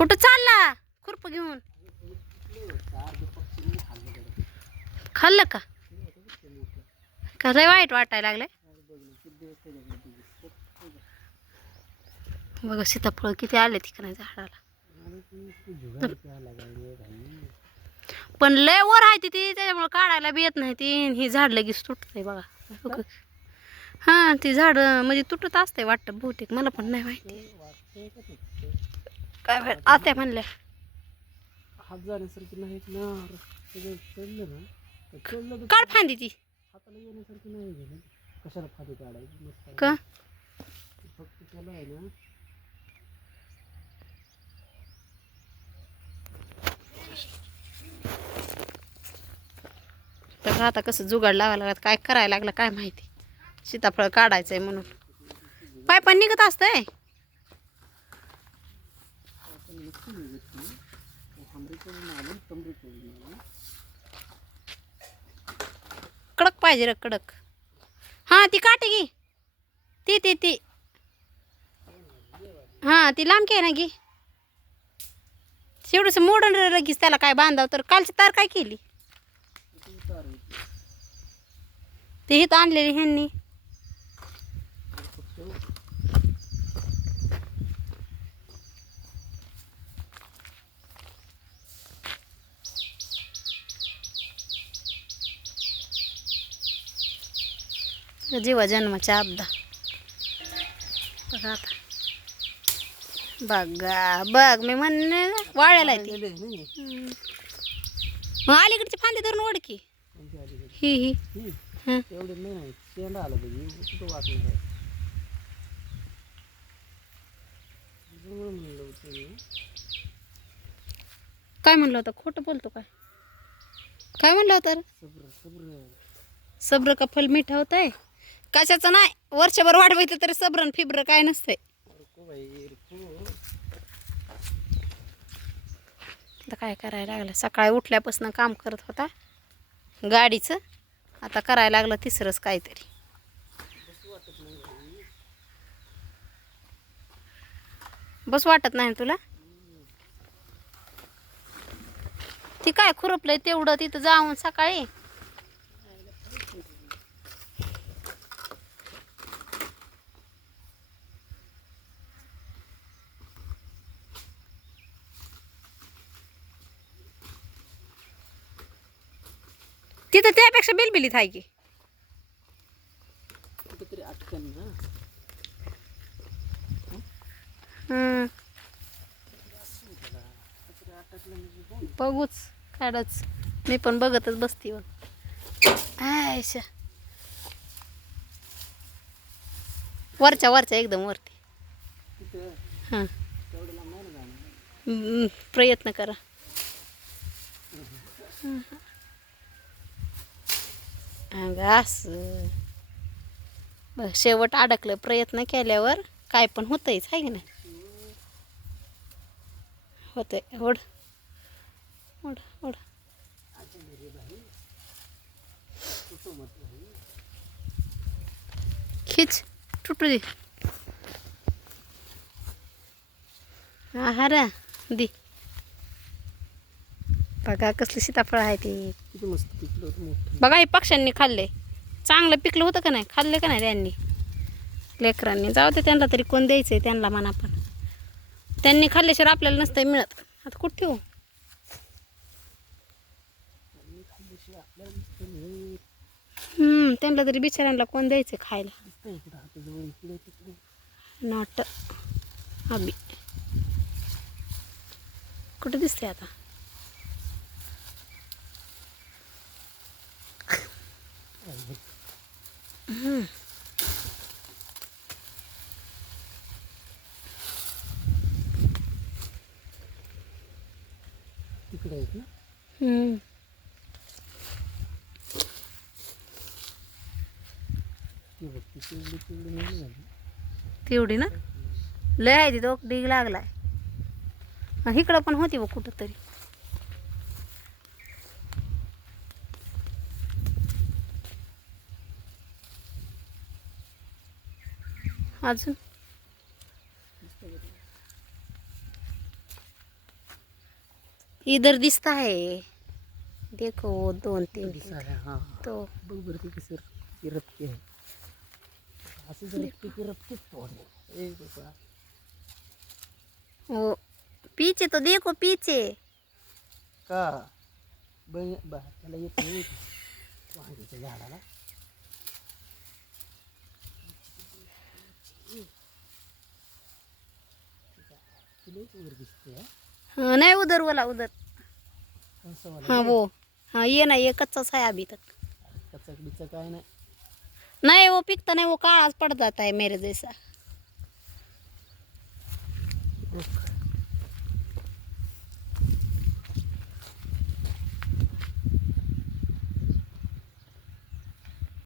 कुठं चालला खुरप घेऊन? खाल्लं का? का लय वाईट वाटायला लागलंय? बघा सीताफळ किती आले तिकडे झाडाला. पण लय वर आहे ती त्याच्यामुळे काढायला बी येत नाही ती. ही झाड लगेच तुटतंय बघा. हा ती झाड म्हणजे तुटत असते वाटतं बहुतेक, मला पण नाही माहिती. काय माहित आत्या म्हणल्या हात जाण्यासारखी नाहीत ना. काढ फांदी ती. हाताला येण्यासारखी नाही झाली. कशाला फांदी काढायची मस्त का फक्त त्याला आहे ना. तर आता कसं जुगाड लावायला लागला, काय करायला लागलं काय माहिती. सीताफळ काढायचंय म्हणून पाय पण निघत असतंय. कडक पाहिजे रे कडक. हा ती काटे घे. ती ती ती हा ती लांबकी आहे ना घे. शेवटच मोडून लगेच त्याला काय बांधाव तर. कालची तार काय केली ते हित आणलेली ह्यांनी. जीवा जन्माच्या आपदा बघा आता. बघा बघ मी म्हणणे वाळ्याला ती. मग अलीकडची फांदी धरून ओढकी. ही ही एवढे नाही शेंडा आला पाहिजे कुठं वाटलं आहे. काय म्हणलं होतं? खोटं बोलतो काय? काय म्हणलं होतं? सब्र का फल मिठा होत आहे. कशाचं नाही, वर्षभर वाढवायचं तरी सब्रन फिब्र काय नसतंय. आता काय करायला लागलं, सकाळी उठल्यापासून काम करत होता गाडीचं, आता करायला लागलं तिसरंच काहीतरी. बस वाटत नाही तुला? ती काय खुरपलंय तेवढं तिथं जाऊन सकाळी. तिथं त्यापेक्षा बिलबिलीत आहे की. कुठेतरी अटकन ना. बघूच काढच. मी पण बघतच बसती बघ. आयशा वरच्या एकदम वरती. हां प्रयत्न करा. असं बघ शेवट अडकलं. प्रयत्न केल्यावर काय पण होतंयच आहे की नाही. होतंय. ओढ ओढ ओढ. खिच तुटू दे. आहारा दे. बघा कसली सीताफळ आहे ती. बघा हे पक्ष्यांनी खाल्ले. चांगलं पिकलं होतं का नाही? खाल्ले का नाही त्यांनी लेकरांनी? जाऊ दे त्यांना तरी कोण द्यायचंय त्यांना म्हणा. पण त्यांनी खाल्ल्याशिवाय आपल्याला नसतंय मिळत. आता कुठं ठेवू? त्यांना तरी बिचाऱ्यांना कोण द्यायचं खायला. नॉट अबी कुठं दिसते आता? तिकडे आहेत ना. तेवढी ना लय आहे ती. तो ढीग लागलाय. इकडं पण होती व कुठं तरी. अजून इधर दिसता है, देखो 2-3 दिसा है हाँ तो बघ बरं ती कशी ती रपटी आहे अशी जर रपटी रपटीच तोडली ए बाबा वो पीछे तो देखो पीछे. का बघ बा त्याला येत नाही वांग्याच्या झाडाला तुलाच वर दिसते हा? हाँ, नहीं उधर वाला उधर. असं वाला हाँ वो, हाँ ये ना, ये कच्चा सा है अभी तक. कचक बिचक काय नाही नहीं वो पिकता नहीं, वो काला पड़ जाता है मेरे जैसा.